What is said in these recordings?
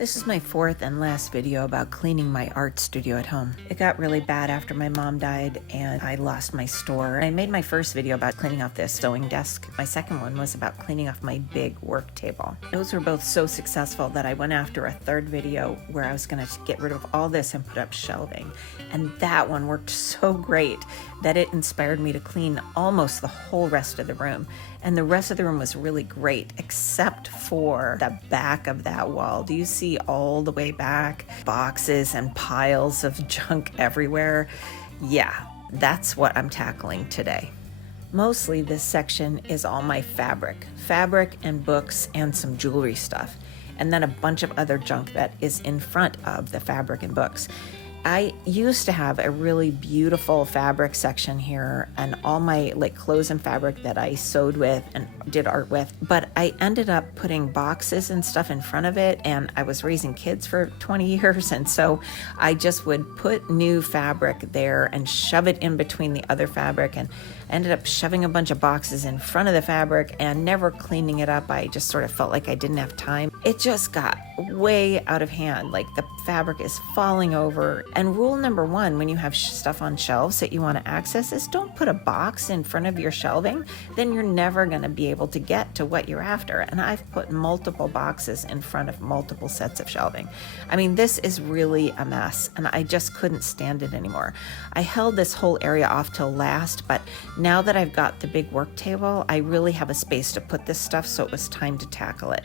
This is my fourth and last video about cleaning my art studio at home. It got really bad after my mom died and I lost my store. I made my first video about cleaning off this sewing desk. My second one was about cleaning off my big work table. Those were both so successful that I went after a third video where I was going to get rid of all this and put up shelving. And that one worked so great that it inspired me to clean almost the whole rest of the room. And the rest of the room was really great, except for the back of that wall. Do you see all the way back? Boxes and piles of junk everywhere. Yeah, that's what I'm tackling today. Mostly this section is all my fabric and books and some jewelry stuff. And then a bunch of other junk that is in front of the fabric and books. I used to have a really beautiful fabric section here and all my clothes and fabric that I sewed with and did art with, but I ended up putting boxes and stuff in front of it, and I was raising kids for 20 years, and so I just would put new fabric there and shove it in between the other fabric, and ended up shoving a bunch of boxes in front of the fabric and never cleaning it up. I just sort of felt like I didn't have time. It just got way out of hand. Like the fabric is falling over. And rule number one, when you have stuff on shelves that you want to access, is don't put a box in front of your shelving. Then you're never going to be able to get to what you're after. And I've put multiple boxes in front of multiple sets of shelving. I mean, this is really a mess, and I just couldn't stand it anymore. I held this whole area off till last, but now that I've got the big work table, I really have a space to put this stuff, so it was time to tackle it.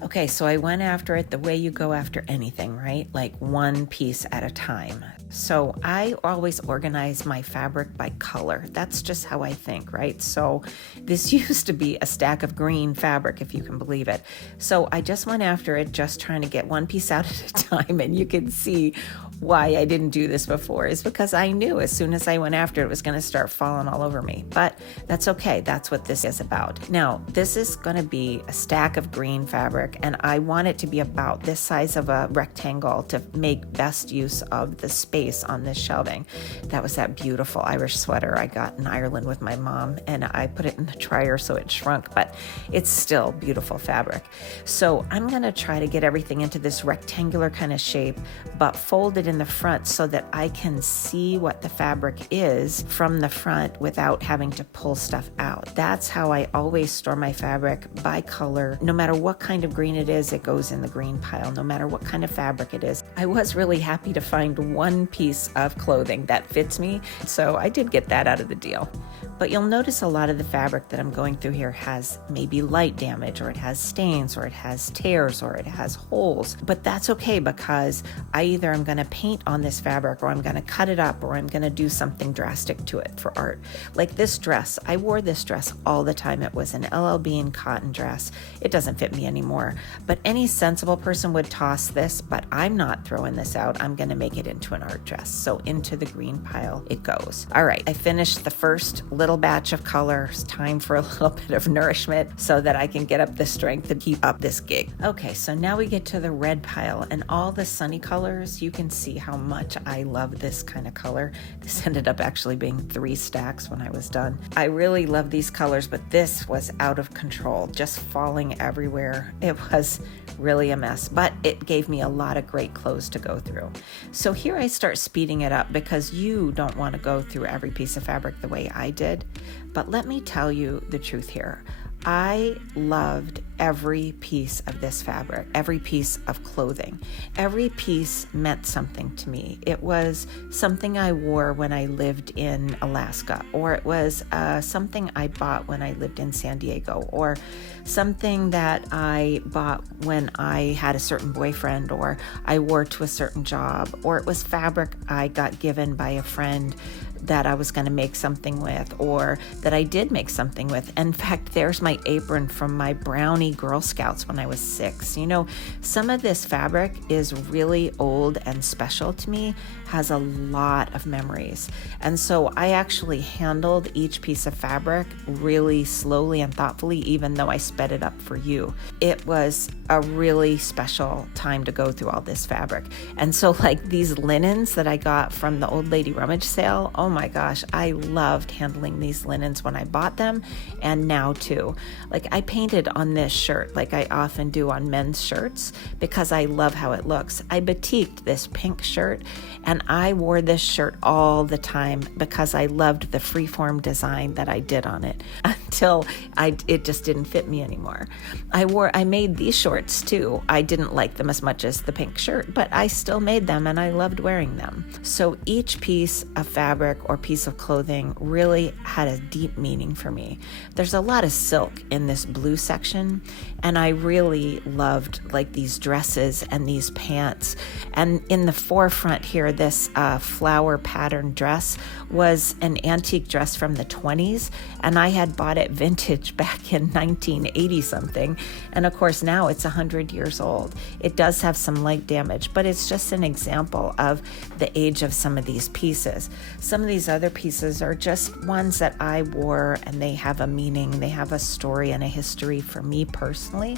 Okay, so I went after it the way you go after anything, right? Like one piece at a time. So I always organize my fabric by color. That's just how I think, right? So this used to be a stack of green fabric, if you can believe it. So I just went after it, just trying to get one piece out at a time. And you can see why I didn't do this before is because I knew as soon as I went after it, it was going to start falling all over me. But that's okay. That's what this is about. Now, this is going to be a stack of green fabric, and I want it to be about this size of a rectangle to make best use of the space on this shelving. That was that beautiful Irish sweater I got in Ireland with my mom, and I put it in the dryer so it shrunk, but it's still beautiful fabric. So I'm going to try to get everything into this rectangular kind of shape, but fold it in the front so that I can see what the fabric is from the front without having to pull stuff out. That's how I always store my fabric, by color. No matter what kind of green it is, it goes in the green pile, no matter what kind of fabric it is. I was really happy to find one piece of clothing that fits me, so I did get that out of the deal. But you'll notice a lot of the fabric that I'm going through here has maybe light damage, or it has stains, or it has tears, or it has holes. But that's okay, because I either am going to paint on this fabric, or I'm going to cut it up, or I'm going to do something drastic to it for art. Like this dress, I wore this dress all the time. It was an LL Bean cotton dress. It doesn't fit me anymore, but any sensible person would toss this, but I'm not throwing this out. I'm going to make it into an art dress. So into the green pile it goes. All right, I finished the first little batch of color. It's time for a little bit of nourishment so that I can get up the strength to keep up this gig. Okay, so now we get to the red pile, and all the sunny colors. You can see how much I love this kind of color. This ended up actually being 3 stacks when I was done. I really love these colors, but this was out of control, just falling everywhere. It was really a mess, but it gave me a lot of great clothes to go through. So here I start speeding it up because you don't want to go through every piece of fabric the way I did. But let me tell you the truth here. I loved every piece of this fabric, every piece of clothing. Every piece meant something to me. It was something I wore when I lived in Alaska, or it was something I bought when I lived in San Diego, or something that I bought when I had a certain boyfriend, or I wore to a certain job, or it was fabric I got given by a friend that I was going to make something with, or that I did make something with. In fact, there's my apron from my brownie Girl Scouts when I was 6. You know, some of this fabric is really old and special to me, has a lot of memories. And so I actually handled each piece of fabric really slowly and thoughtfully, even though I sped it up for you. It was a really special time to go through all this fabric. And so like these linens that I got from the old lady rummage sale, oh my gosh, I loved handling these linens when I bought them, and now too. Like I painted on this shirt like I often do on men's shirts because I love how it looks. I batiked this pink shirt and I wore this shirt all the time because I loved the freeform design that I did on it until it just didn't fit me anymore. I made these shorts too. I didn't like them as much as the pink shirt, but I still made them and I loved wearing them. So each piece of fabric or piece of clothing really had a deep meaning for me. There's a lot of silk in this blue section, and I really loved like these dresses and these pants. And in the forefront here, this flower pattern dress was an antique dress from the 20s, and I had bought it vintage back in 1980 something. And of course now it's 100 years old. It does have some light damage, but it's just an example of the age of some of these pieces. Some of these other pieces are just ones that I wore, and they have a meaning, they have a story and a history for me personally.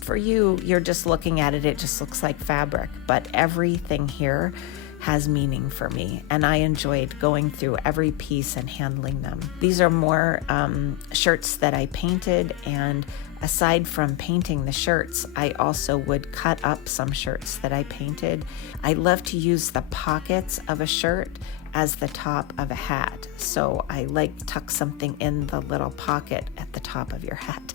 For you, you're just looking at it, it just looks like fabric, but everything here has meaning for me, and I enjoyed going through every piece and handling them. These are more shirts that I painted, and aside from painting the shirts, I also would cut up some shirts that I painted. I love to use the pockets of a shirt as the top of a hat, so I tuck something in the little pocket at the top of your hat.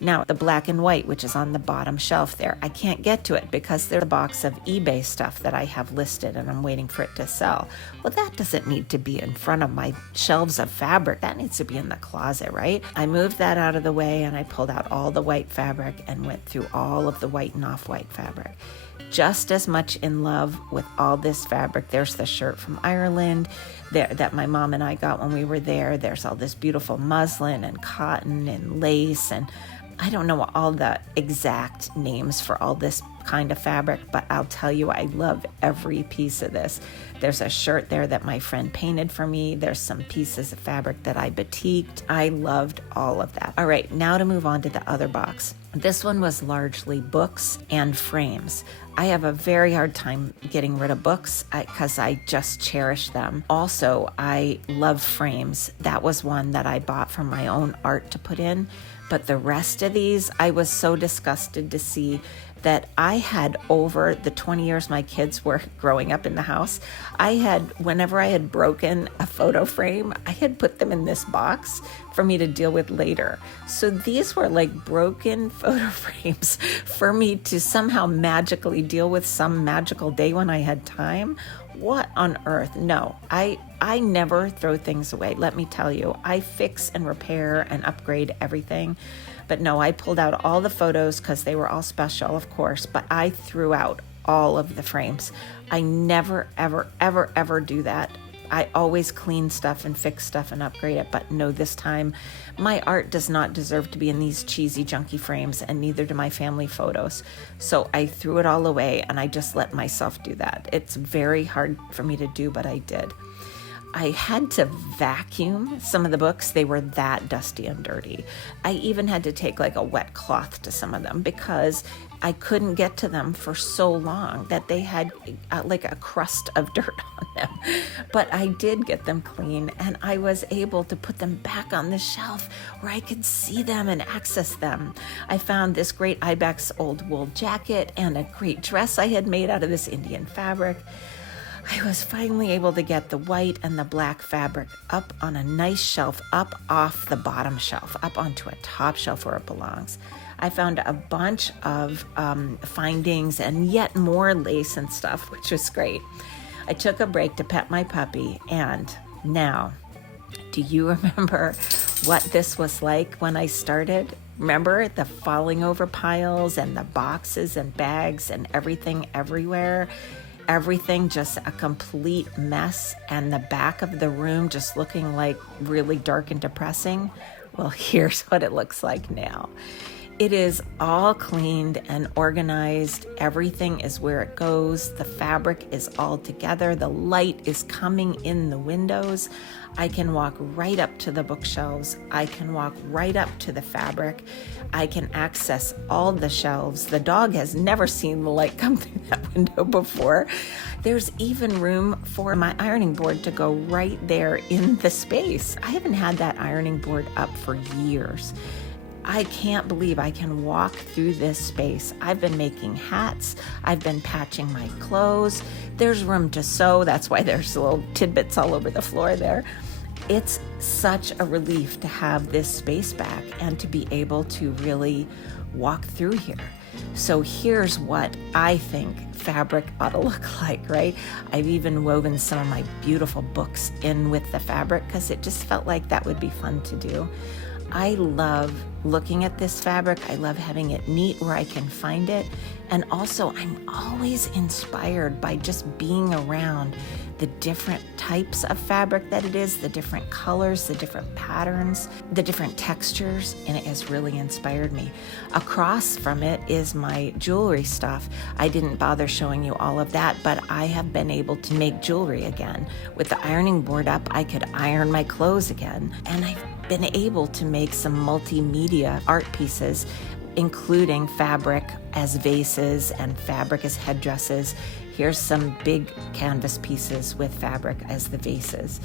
Now, the black and white, which is on the bottom shelf there, I can't get to it because there's a box of eBay stuff that I have listed and I'm waiting for it to sell. Well, that doesn't need to be in front of my shelves of fabric. That needs to be in the closet, right? I moved that out of the way and I pulled out all the white fabric and went through all of the white and off-white fabric. Just as much in love with all this fabric. There's the shirt from Ireland that my mom and I got when we were there. There's all this beautiful muslin and cotton and lace, and I don't know all the exact names for all this kind of fabric, but I'll tell you, I love every piece of this. There's a shirt there that my friend painted for me. There's some pieces of fabric that I batiked. I loved all of that. All right, now to move on to the other box. This one was largely books and frames. I have a very hard time getting rid of books because I just cherish them. Also, I love frames. That was one that I bought for my own art to put in. But the rest of these, I was so disgusted to see that I had, over the 20 years my kids were growing up in the house, whenever I had broken a photo frame, I had put them in this box for me to deal with later. So these were like broken photo frames for me to somehow magically deal with some magical day when I had time. What on earth? No, I never throw things away. Let me tell you, I fix and repair and upgrade everything. But no, I pulled out all the photos because they were all special, of course, but I threw out all of the frames. I never, ever, ever, ever do that. I always clean stuff and fix stuff and upgrade it. But no, this time my art does not deserve to be in these cheesy, junky frames, and neither do my family photos. So I threw it all away and I just let myself do that. It's very hard for me to do, but I did. I had to vacuum some of the books. They were that dusty and dirty. I even had to take like a wet cloth to some of them because I couldn't get to them for so long that they had like a crust of dirt on them. But I did get them clean, and I was able to put them back on the shelf where I could see them and access them. I found this great Ibex old wool jacket and a great dress I had made out of this Indian fabric. I was finally able to get the white and the black fabric up on a nice shelf, up off the bottom shelf, up onto a top shelf where it belongs. I found a bunch of findings and yet more lace and stuff, which was great. I took a break to pet my puppy, and now, do you remember what this was like when I started? Remember the falling over piles and the boxes and bags and everything everywhere? Everything just a complete mess, and the back of the room just looking like really dark and depressing. Well, here's what it looks like now. It is all cleaned and organized. Everything is where it goes. The fabric is all together. The light is coming in the windows. I can walk right up to the bookshelves. I can walk right up to the fabric. I can access all the shelves. The dog has never seen the light come through that window before. There's even room for my ironing board to go right there in the space. I haven't had that ironing board up for years. I can't believe I can walk through this space. I've been making hats. I've been patching my clothes. There's room to sew. That's why there's little tidbits all over the floor there. It's such a relief to have this space back and to be able to really walk through here. So here's what I think fabric ought to look like, right? I've even woven some of my beautiful books in with the fabric because it just felt like that would be fun to do. I love looking at this fabric. I love having it neat where I can find it. And also, I'm always inspired by just being around the different types of fabric that it is, the different colors, the different patterns, the different textures, and it has really inspired me. Across from it is my jewelry stuff. I didn't bother showing you all of that, but I have been able to make jewelry again. With the ironing board up, I could iron my clothes again, and I've been able to make some multimedia art pieces, including fabric as vases and fabric as headdresses. Here's some big canvas pieces with fabric as the vases.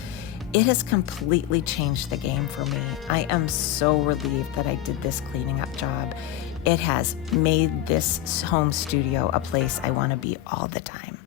It has completely changed the game for me. I am so relieved that I did this cleaning up job. It has made this home studio a place I want to be all the time.